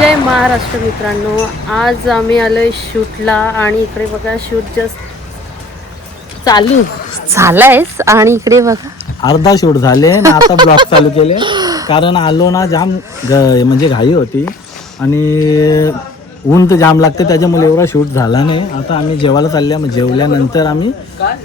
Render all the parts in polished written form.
जय महाराष्ट्र मित्रांनो, आज आम्ही आलोय शूटला आणि इकडे बघा शूट जस्ट चालू झालायच आणि इकडे बघा अर्धा शूट झाले ना आता ब्लॉग चालू केले कारण आलो ना जाम म्हणजे घाई होती आणि ऊन तर जाम लागते त्याच्यामुळे एवढा शूट झाला नाही. आता आम्ही जेवायला चालल्या मग जेवल्यानंतर आम्ही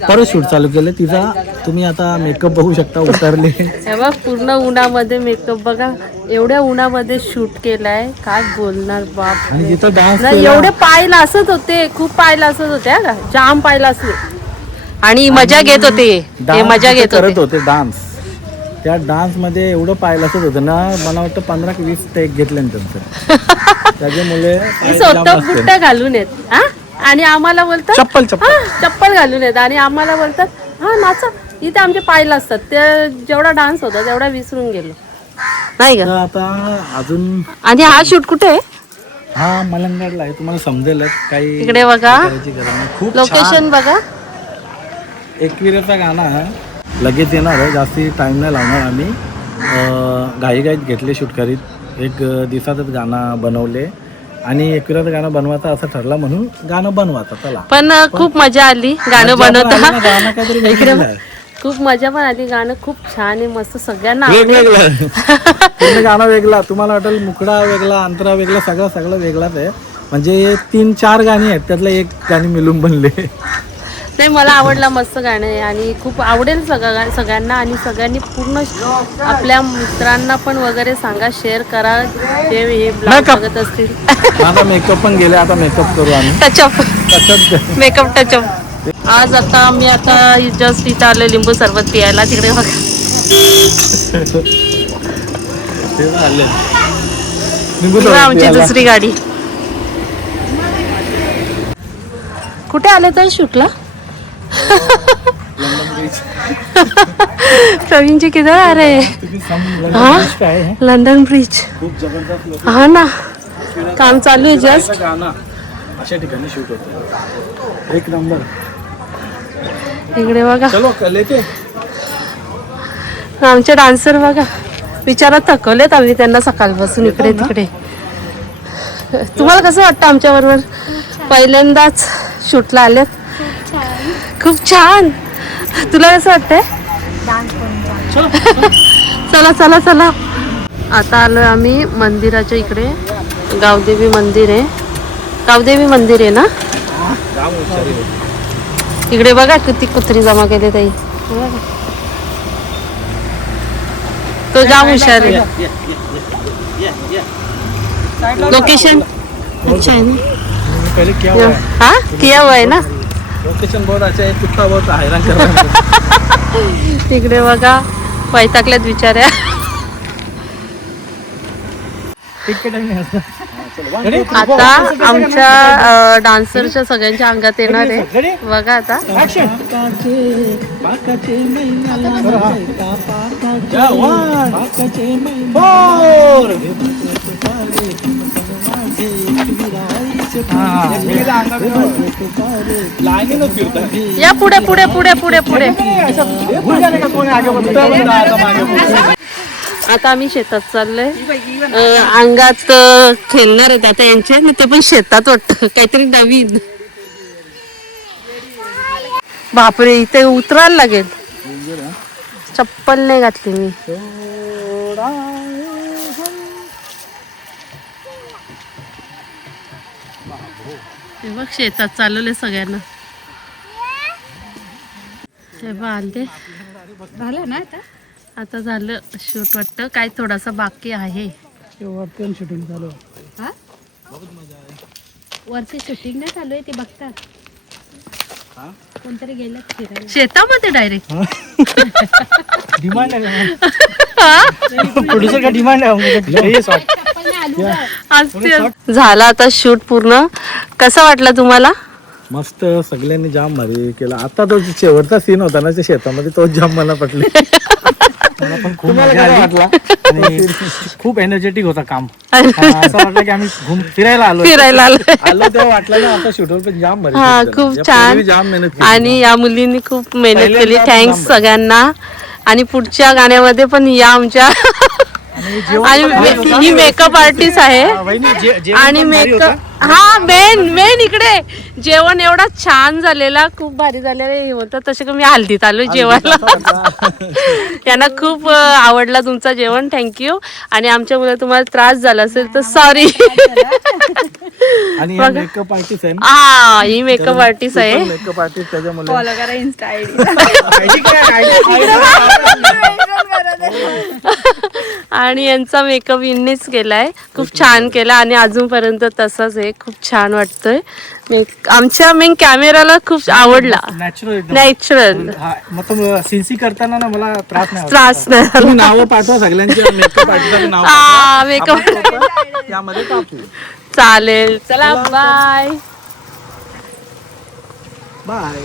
परत शूट चालू केलं. तिचा तुम्ही आता मेकअप बघू शकता उतरले तेव्हा पूर्ण उन्हामध्ये मेकअप बघा, एवढ्या उन्हामध्ये शूट केलाय काय बोलणार बाप. आणि तिथं डान्स एवढे पाय लासत होते, खूप पाय लासत होते हा का, जाम पाय लासले आणि मजा घेत होते ते मजा घेत होते डान्स. त्या डान्स मध्ये एवढं पाहिलं होतं ना, मला वाटतं 15-20 टेक घेतले त्यांचं त्याच्यामुळे स्वतः बुट्टा घालून येत आणि आम्हाला बोलतात चप्पल घालून येत आणि आम्हाला बोलतात हा नाचा. इथे आमचे पायला असतात ते जेवढा डान्स होता तेवढा विसरून गेलो नाही का. आता अजून आणि हा शूट कुठे आहे? हा मलंगडला आहे, तुम्हाला समजेल काही. इकडे बघा खूप लोकेशन बघा. एकविराचं गाणं आहे, लगेच येणार आहे, जास्ती टाइम नाही लावणार. आम्ही घाईघाईत घेतले शूट करीत, एक दिवसातच गाणं बनवले आणि एकविराचं गाणं बनवायचं असं ठरलं म्हणून गाणं बनवायचं. चला पण खूप मजा आली गाणं बनवता. गाणं काहीतरी इकडे खूप मजा पण आली, गाणं खूप छान आहे, मस्त सगळ्यांना वेगवेगळं पूर्ण गाणं वेगळा. तुम्हाला वाटेल मुकडा वेगळा, अंतरा वेगळा, सगळं वेगळाच आहे. म्हणजे 3-4 गाणी आहेत, त्यातलं एक गाणी मिळून बनले. नाही मला आवडला, मस्त गाणं आहे आणि खूप आवडेल सगळ्यांना आणि सगळ्यांनी पूर्ण आपल्या मित्रांना पण वगैरे सांगा, शेअर करा जे हे ब्लॉग बघत असतील. आता मेकअप पण गेले, आता मेकअप करू आम्ही, टचअप मेकअप टचअप. आज आता जस्ट इथं आलो लिंबू सरबत पियायला. तिकडे बघा आमची दुसरी गाडी. कुठे आले तर शूटला? प्रवीणजी किधर आ रहे हैं? London bridge. हा ना, काम चालू आहे जस्ट. अशा ठिकाणी शूट होतं, एक नंबर. इकडे बघा चलो कलेचे आमचे डान्सर बघा, विचारात थकवलेत आम्ही त्यांना सकाळपासून इकडे तिकडे. तुम्हाला कसं वाटतं आमच्या बरोबर पहिल्यांदाच शूटला आलेत? खूप छान. तुला कसं वाटतंय? चला चला चला. आता आलोय आम्ही मंदिराच्या इकडे. गावदेवी मंदिर आहे, गावदेवी मंदिर आहे ना. इकडे बघा किती कुत्री जमा केले ताई, तो जाम हुशार आहे. लोकेशन अच्छा है ना, पहले क्या हुआ है? हाँ किया हुआ है ना. लोकेशन बहुत अच्छा है, कुत्ता बहुत हैरान कर रहा है. तिकडे बघा वैतागल्यात बिचाऱ्या. आता आमच्या डान्सरच्या सगळ्यांच्या अंगात येणार आहे बघा. आता या पुढे पुढे पुढे पुढे पुढे. आता आम्ही शेतात चाललोय, अंगात खेळणार आहेत आता यांचे, ते पण शेतात वाटतं काहीतरी नवीन. बापरे, इथे उतरायला लागेल, चप्पल नाही घातली मी. बघ शेतात चालवले सगळ्यांना. हे बघ आले, झालं ना आता झालं शूट. वाटतं काय थोडासा बाकी आहे. शूटिंग चालू हा वरती शूटिंग नाही चालू आहे, ते बघतात. कोणतरी गेलं फिरायला शेतामध्ये डायरेक्ट. डिमांड आहे प्रोड्युसर का डिमांड आहे. झाला आता शूट पूर्ण. कसा वाटला तुम्हाला? मस्त, सगळ्यांनी जाम भारी केला. आता तो शेवटचा सीन होता ना त्या शेतामध्ये, तोच जाम मला पटले. मला पण खूप मजा आली आणि खूप एनर्जेटिक होता काम. असं वाटलं की आम्ही फिरायला आलो तेव्हा वाटलं ना आता शूटवर पण जाम भारी. हा खूप छान. जाम मेहनत केली आणि या मुलींनी खूप मेहनत केली. थँक्स सगळ्यांना. आणि पुढच्या गाण्यामध्ये पण या आमच्या आणि ही मेकअप आर्टिस्ट आहे आणि मेकअप मेन इकडे जेवण एवढा छान झालेला, खूप भारी झालेला हे होतं. तसे मी हल्दीत आलो जेवायला. त्यांना खूप आवडला तुमचं जेवण, थँक्यू. आणि आमच्यामुळे तुम्हाला त्रास झाला असेल तर सॉरी. आणि मेकअप आर्टिस्ट आहे ना, हा ही मेकअप आर्टिस्ट आहे. मेकअप आर्टिस्ट त्याच्यामुळे फॉलो करा इन्स्टा आयडी. आणि यांचा मेकअप इननेच केलाय, खूप छान केला आणि अजूनपर्यंत तसाच आहे. खूप छान वाटतोय. आमच्या मेन कॅमेराला खूप आवडला, नॅचरल. मतलब सिन्सी करताना ना मला त्रास नाही त्रास नाही. तुम्ही नावं पाठवा सगळ्यांची, मेकअप आर्टिस्टचं नाव मेकअप त्यामध्ये टाकू. चालेल. चला बाय बाय.